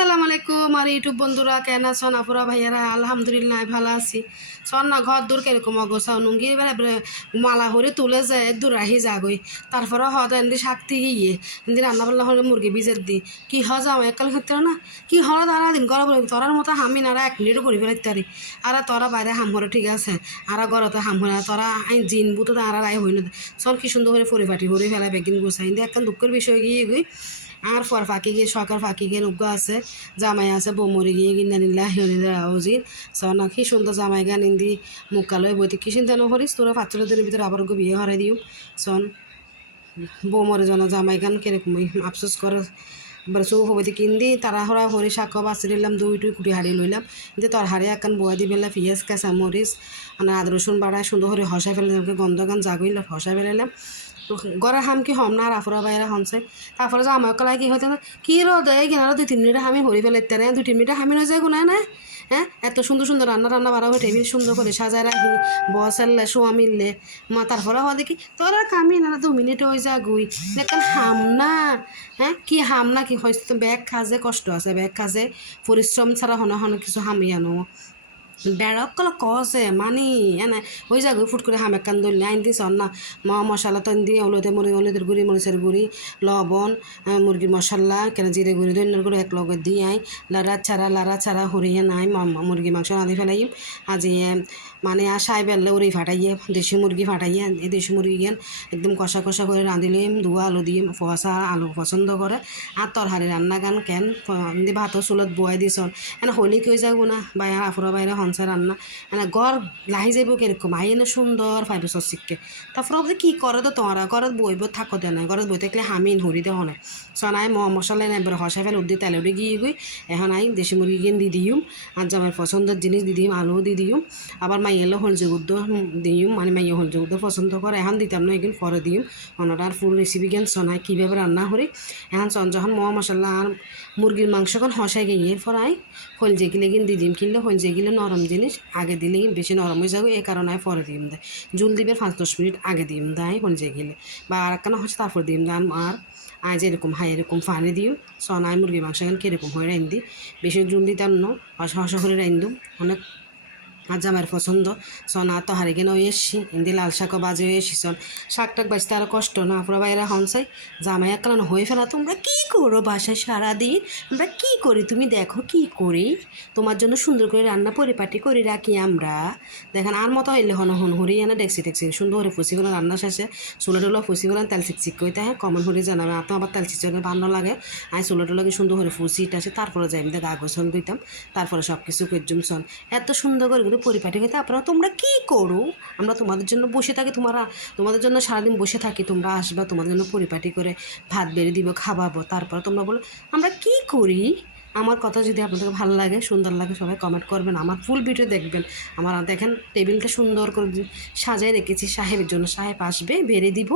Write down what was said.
আসসালামু আলাইকুম আর ইউটিউব বন্ধুরা কেন আছেন আপুরা ভাইয়ারা আলহামদুলিল্লাহ ভালো আছি শোন না ঘর দূর কিরকম অগোছা নুঙ্গি এবারে মালা হরে তুলে যায় দূর রাহি যাগই তারপরে হদ এমনি শাক গিয়ে এমনি রান্না বান্না হলে মুরগি বীজের দি কি হয় যাও একাল ক্ষেত্রে না কি হলো তারা দিন গরম তোরার মতো হামি নারা 1 মিনিটও করি ফেলাইতে পারি আর তোরা বাইরে হাম করে ঠিক আছে আর ঘরতে হাম হয় না তোরা আইন জিন বুতো আর রায় হই না শোন কি সুন্দর করে পরিপাটি হরে ফেলা বেগিন গোছাই দিয়ে একটা দুঃখের বিষয় গিয়ে গই আর ফর ফাঁকি গিয়ে সরকার ফাঁকি গিয়ে নুগ্গ আছে জামাই আছে বমরি গিয়ে কিনা নিলা হিলা উজির সনা কি সুন্দর জামাই গান ইন্দি মুখালয় বইতে কি চিন্তা নহরিস তোরা 5 দিনের ভিতরে আবার বিয়ে হরাই দিও সন বৌমরে জন জামাই গান কিরকম আফসোস করে এবার চৌ হবইতে কিনদি তারা হরা হরি শাক বাছি নিলাম 2 কুটি হারিয়ে লইলাম কিন্তু তোর হারে একান বয়া দি বেলা পিঁয়াজ কাঁচা মরিচ মানে আদা রসুন বাড়ায় সুন্দর করে হসাই ফেলে গন্ধ গান জাগইল হসাই ফেলাইলাম গড়ে হাম কি হম না আর আফরা বাইরে হনছে তারপরে যে আমার কলাই কি হইতে না কি রোদ এই কিনারা 2-3 মিনিট আমি হরি ফেলাইতে না 2-3 মিনিট আমি নয় যায় গুণায় না হ্যাঁ এত সুন্দর সুন্দর রান্না বাড়া হয়ে টেবিল সুন্দর করে সাজায় রাখি বসাল্লে শোয়া মিললে মা তারপরে হওয়া দেখি তোরা কামি না 2 মিনিট হয়ে যা গুই দেখেন হাম না হ্যাঁ কি হাম না কি হয়তো ব্যাগ খাজে কষ্ট আছে ব্যাগ খাজে পরিশ্রম ছাড়া হন কিছু হামিয়ানো বেড়ক কল কসে মানি এনে ওই জায়গায় ফুট করে হামে কান ধরলে আইন দিস না মশলা তো দিয়ে হলুদের গুঁড়ি মরিচের গুঁড়ি লবণ মুরগির মশলা কেন জিরে গুঁড়ি ধন্যর গুঁড়ি এক লগে দিয়ে লাড়া ছাড়া হরিয়ে নাই মুরগি মাংস রাঁধি ফেলাই আজি মানে আর সাই বেললে ওরে ফাটাইয়ে দেশি মুরগি ফাটাইয়ে এই দেশি মুরগি গেন একদম কষা করে রাঁধিলে ধোয়া আলু দিয়ে ফসা আলু পছন্দ করে আর তরহারি রান্না গান কেন ভাতও চুলত বয়াই দিছন এনে হলি কই যাবো না বাইরে আফুরা বাইরে হনসা রান্না মানে গড় লাহি যাইব কিরকম আই এনে সুন্দর ফাইব শিখকে তারপরে কি করে তো তোমরা ঘরত বইব থাকো দে না ঘরত বই থাকলে হামিন হরি দে হনে সনাই মশলা এনে এবার হসাই ফেলে উদ্দি তেলে উঠে গিয়ে গই এখন আই দেশি মুরগি গিয়ে দি দিম আর জামাই পছন্দের জিনিস দি দিম আলুও দি দিম আবার মাইয়েলো হলজে গুদ্দ দিম মানে মাইয়ে হলজে গুদ্দ পছন্দ করে এখন দিতাম না এগুলো পরে দিম অন্যটার ফুল রেসিপি জ্ঞান সনাই কীভাবে রান্না করি এখন যখন মশলা আর মুরগির মাংস এখন হসাই গিয়ে ফরাই হলজে গিলে গিয়ে দি দিম কিনলে হলজে গিলে নরম জিনিস আগে দিলে বেশি নরম হয়ে যাবে এই কারণে পরে দিম দেয় জুল দিবে 5-10 মিনিট আগে দিম দেয় হলজে গিলে বা আর একটা হচ্ছে তারপর দিম দাম আর আজ এরকম এরকম পানি দিও সনাই মুরগির মাংস এখন কীরকম হয়ে রাইন দিই বেশি জুল দিতাম না হসা করে রাইন দিম অনেক আর জামাইয়ের পছন্দ সনা তো হারি কেন এসছি হিন্দি লাল শাকও বাজে এসি সন শাকটাক বাজতে আরও কষ্ট না পুরো বাইরে হনসাই জামাই এক কারণ হয়ে ফেলা তোমরা কী করো বাসায় সারাদিন আমরা কী করি তুমি দেখো কী করি তোমার জন্য সুন্দর করে রান্না পরিপাটি করে রাখি আমরা দেখেন আর মতো হইলে হন হরি এনে ডেকসি সুন্দর করে ফুসিগুলো রান্না শেষে চুলো ফুসিগুলো তেল চিকচিক করে তাই কমন হরি জানাবে আপনার আবার তেল চিকচিক বান্ন লাগে আমি চুলোগুলোকে সুন্দর করে ফুসিটা আসে তারপরে যাই আমি গা গোসল দিতাম তারপরে সব কিছু করজুম সন এত সুন্দর করে পরিপাটি হইতে আপনারা তোমরা কী করো আমরা তোমাদের জন্য বসে থাকি তোমাদের জন্য সারাদিন বসে থাকি তোমরা আসবা তোমাদের জন্য পরিপাটি করে ভাত বেড়ে দিব খাওয়াবো তারপরে তোমরা বলো আমরা কি করি আমার কথা যদি আপনাদের ভালো লাগে সুন্দর লাগে সবাই কমেন্ট করবেন আমার ফুল ভিডিও দেখবেন আমার দেখেন টেবিলটা সুন্দর করে সাজায় রেখেছি সাহেবের জন্য সাহেব আসবে বেড়ে দিব